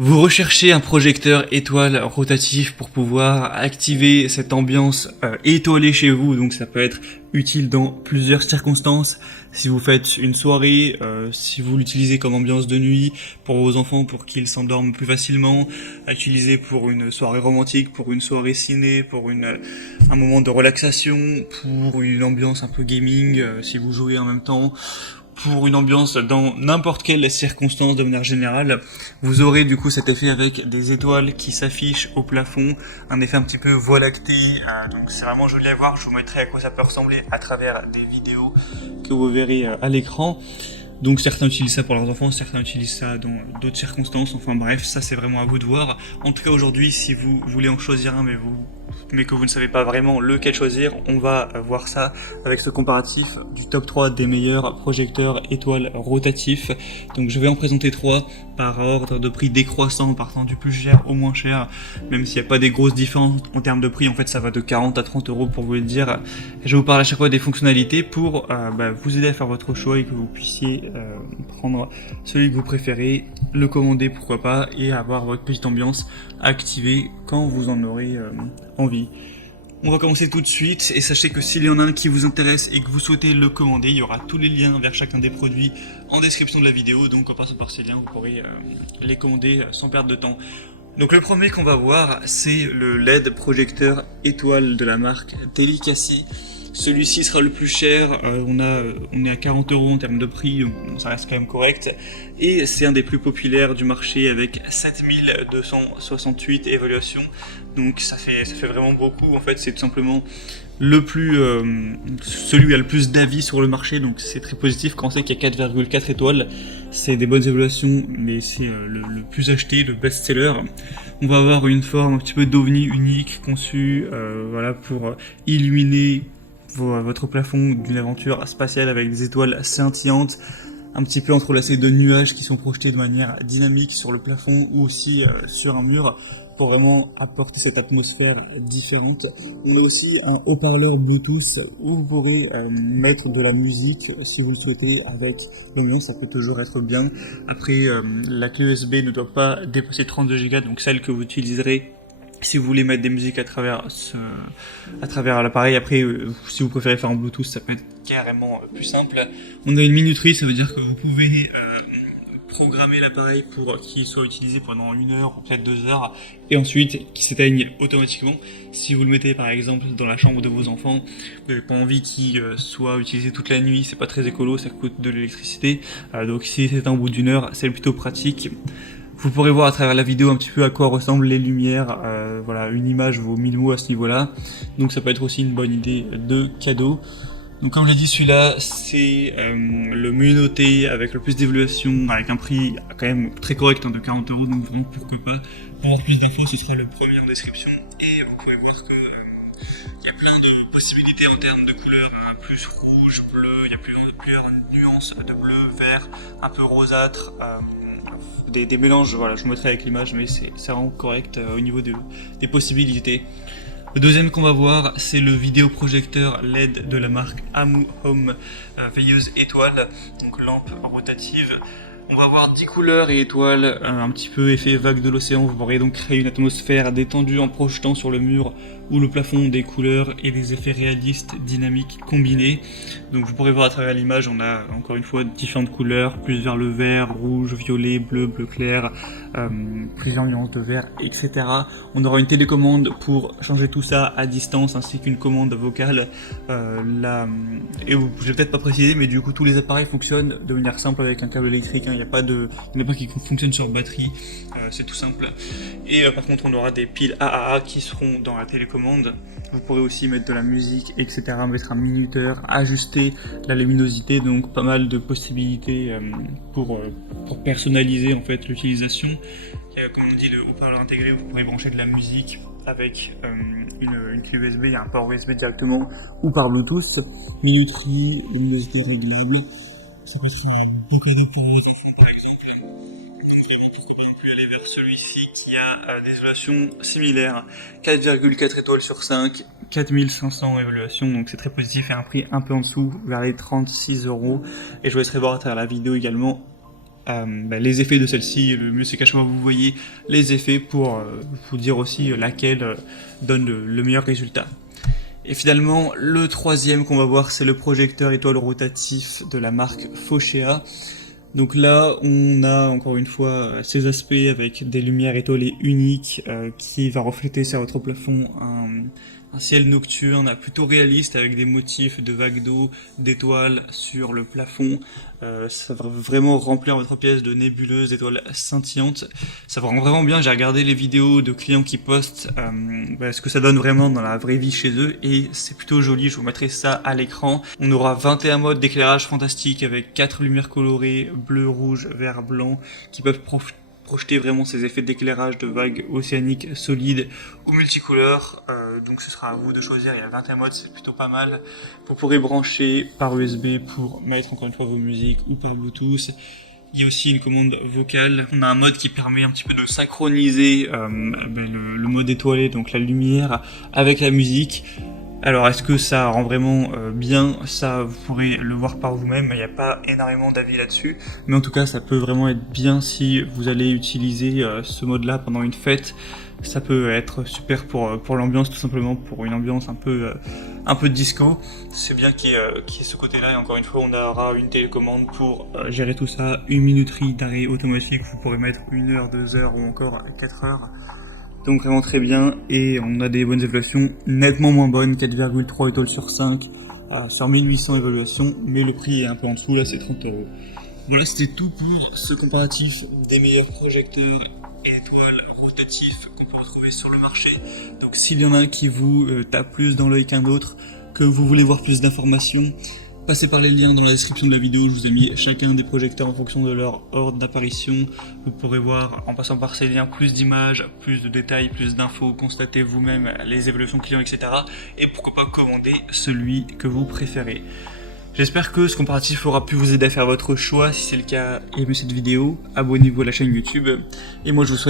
Vous recherchez un projecteur étoile rotatif pour pouvoir activer cette ambiance étoilée chez vous, donc ça peut être utile dans plusieurs circonstances. Si vous faites une soirée, si vous l'utilisez comme ambiance de nuit pour vos enfants pour qu'ils s'endorment plus facilement, à utiliser pour une soirée romantique, pour une soirée ciné, pour un moment de relaxation, pour une ambiance un peu gaming, si vous jouez en même temps, pour une ambiance dans n'importe quelle circonstance de manière générale. Vous aurez du coup cet effet avec des étoiles qui s'affichent au plafond, un effet un petit peu voie lactée, donc c'est vraiment joli à voir. Je vous mettrai à quoi ça peut ressembler à travers des vidéos que vous verrez à l'écran. Donc certains utilisent ça pour leurs enfants, certains utilisent ça dans d'autres circonstances, enfin bref, ça c'est vraiment à vous de voir. En tout cas aujourd'hui, si vous voulez en choisir un mais que vous ne savez pas vraiment lequel choisir, on va voir ça avec ce comparatif du top 3 des meilleurs projecteurs étoiles rotatifs. Donc je vais en présenter 3 par ordre de prix décroissant, partant du plus cher au moins cher, même s'il n'y a pas des grosses différences en termes de prix, en fait ça va de 40 à 30 euros pour vous le dire. Je vous parle à chaque fois des fonctionnalités pour vous aider à faire votre choix et que vous puissiez prendre celui que vous préférez, le commander pourquoi pas, et avoir votre petite ambiance activée quand vous en aurez envie. On va commencer tout de suite et sachez que s'il y en a un qui vous intéresse et que vous souhaitez le commander, il y aura tous les liens vers chacun des produits en description de la vidéo, donc en passant par ces liens vous pourrez les commander sans perdre de temps. Donc le premier qu'on va voir, c'est le LED projecteur étoile de la marque Delicacy. Celui-ci sera le plus cher, on est à 40 euros en termes de prix, donc ça reste quand même correct. Et c'est un des plus populaires du marché avec 7268 évaluations. Donc ça fait vraiment beaucoup, en fait c'est tout simplement celui qui a le plus d'avis sur le marché, donc c'est très positif quand on sait qu'il y a 4,4 étoiles. C'est des bonnes évaluations, mais c'est le plus acheté, le best-seller. On va avoir une forme un petit peu d'ovni unique, conçue pour illuminer votre plafond d'une aventure spatiale avec des étoiles scintillantes, un petit peu entrelacées de nuages qui sont projetés de manière dynamique sur le plafond ou aussi sur un mur pour vraiment apporter cette atmosphère différente. On a aussi un haut-parleur Bluetooth où vous pourrez mettre de la musique si vous le souhaitez avec l'ambiance, ça peut toujours être bien. Après, la clé USB ne doit pas dépasser 32 Go, donc celle que vous utiliserez si vous voulez mettre des musiques à travers l'appareil. Après, si vous préférez faire en Bluetooth, ça peut être carrément plus simple. On a une minuterie, ça veut dire que vous pouvez programmer l'appareil pour qu'il soit utilisé pendant 1 heure ou peut-être 2 heures et ensuite qu'il s'éteigne automatiquement. Si vous le mettez par exemple dans la chambre de vos enfants, vous n'avez pas envie qu'il soit utilisé toute la nuit, c'est pas très écolo, ça coûte de l'électricité, donc si c'est au bout d'1 heure, c'est plutôt pratique. Vous pourrez voir à travers la vidéo un petit peu à quoi ressemblent les lumières, une image vaut 1000 mots à ce niveau-là, donc ça peut être aussi une bonne idée de cadeau. Donc comme je l'ai dit, celui-là c'est le mieux noté avec le plus d'évaluation, avec un prix quand même très correct de 40 euros, donc vraiment pourquoi pas. Pour avoir plus d'infos, ce sera le premier en description et vous pouvez voir que il y a plein de possibilités en termes de couleurs, plus rouge, bleu, il y a plusieurs nuances de bleu, vert, un peu rosâtre, des mélanges, voilà, je vous mettrai avec l'image, mais c'est vraiment correct au niveau des possibilités. Le deuxième qu'on va voir, c'est le vidéoprojecteur LED de la marque Amu Home veilleuse étoile, donc lampe rotative. On va avoir 10 couleurs et étoiles, un petit peu effet vague de l'océan. Vous pourrez donc créer une atmosphère détendue en projetant sur le mur ou le plafond des couleurs et des effets réalistes dynamiques combinés. Donc vous pourrez voir à travers l'image, on a encore une fois différentes couleurs, plus vers le vert, rouge, violet, bleu, bleu clair, plusieurs nuances de vert, etc. On aura une télécommande pour changer tout ça à distance, ainsi qu'une commande vocale. Et je vais peut-être pas préciser, mais du coup tous les appareils fonctionnent de manière simple avec un câble électrique. Il n'y a pas qui fonctionne sur batterie, c'est tout simple. Et par contre on aura des piles AAA qui seront dans la télécommande. Vous pourrez aussi mettre de la musique, etc. Mettre un minuteur, ajuster la luminosité, donc pas mal de possibilités pour personnaliser en fait l'utilisation. Il y a, comme on dit, le haut-parleur intégré, vous pourrez brancher de la musique avec une clé USB, il y a un port USB directement ou par Bluetooth. Minuterie, luminosité réglable. Ça peut être un beau cadeau pour vos enfants par exemple. Donc vraiment pourquoi pas non plus aller vers celui-ci qui a des évaluations similaires. 4,4 étoiles sur 5, 4500 évaluations, donc c'est très positif et un prix un peu en dessous, vers les 36 euros. Et je vous laisserai voir à travers la vidéo également les effets de celle-ci, le mieux c'est qu'à chaque fois vous voyez les effets pour vous dire aussi laquelle donne le meilleur résultat. Et finalement, le troisième qu'on va voir, c'est le projecteur étoile rotatif de la marque Fochea. Donc là, on a encore une fois ces aspects avec des lumières étoilées uniques qui va refléter sur votre plafond un ciel nocturne plutôt réaliste avec des motifs de vagues d'eau, d'étoiles sur le plafond. Ça va vraiment remplir votre pièce de nébuleuses, d'étoiles scintillantes. Ça va rendre vraiment bien. J'ai regardé les vidéos de clients qui postent ce que ça donne vraiment dans la vraie vie chez eux et c'est plutôt joli. Je vous mettrai ça à l'écran. On aura 21 modes d'éclairage fantastique avec 4 lumières colorées, bleu, rouge, vert, blanc qui peuvent projeter vraiment ces effets d'éclairage de vagues océaniques solides ou multicouleurs. Donc ce sera à vous de choisir, il y a 21 modes, c'est plutôt pas mal. Vous pourrez brancher par USB pour mettre encore une fois vos musiques ou par Bluetooth. Il y a aussi une commande vocale. On a un mode qui permet un petit peu de synchroniser le mode étoilé, donc la lumière, avec la musique. Alors est-ce que ça rend vraiment bien? Ça vous pourrez le voir par vous-même, il n'y a pas énormément d'avis là-dessus, mais en tout cas ça peut vraiment être bien si vous allez utiliser ce mode-là pendant une fête. Ça peut être super pour l'ambiance, tout simplement pour une ambiance un peu disco. C'est bien qu'il y ait ce côté-là, et encore une fois on aura une télécommande pour gérer tout ça, une minuterie d'arrêt automatique, vous pourrez mettre 1 heure, 2 heures ou encore 4 heures. Donc vraiment très bien, et on a des bonnes évaluations nettement moins bonnes, 4,3 étoiles sur 5, sur 1800 évaluations, mais le prix est un peu en dessous, là c'est 30 €. Voilà, c'était tout pour ce comparatif des meilleurs projecteurs et étoiles rotatifs qu'on peut retrouver sur le marché. Donc s'il y en a un qui vous tape plus dans l'œil qu'un autre, que vous voulez voir plus d'informations, passez par les liens dans la description de la vidéo, je vous ai mis chacun des projecteurs en fonction de leur ordre d'apparition. Vous pourrez voir en passant par ces liens plus d'images, plus de détails, plus d'infos, constater vous-même les évolutions clients, etc. Et pourquoi pas commander celui que vous préférez. J'espère que ce comparatif aura pu vous aider à faire votre choix. Si c'est le cas, aimez cette vidéo, abonnez-vous à la chaîne YouTube. Et moi je vous souhaite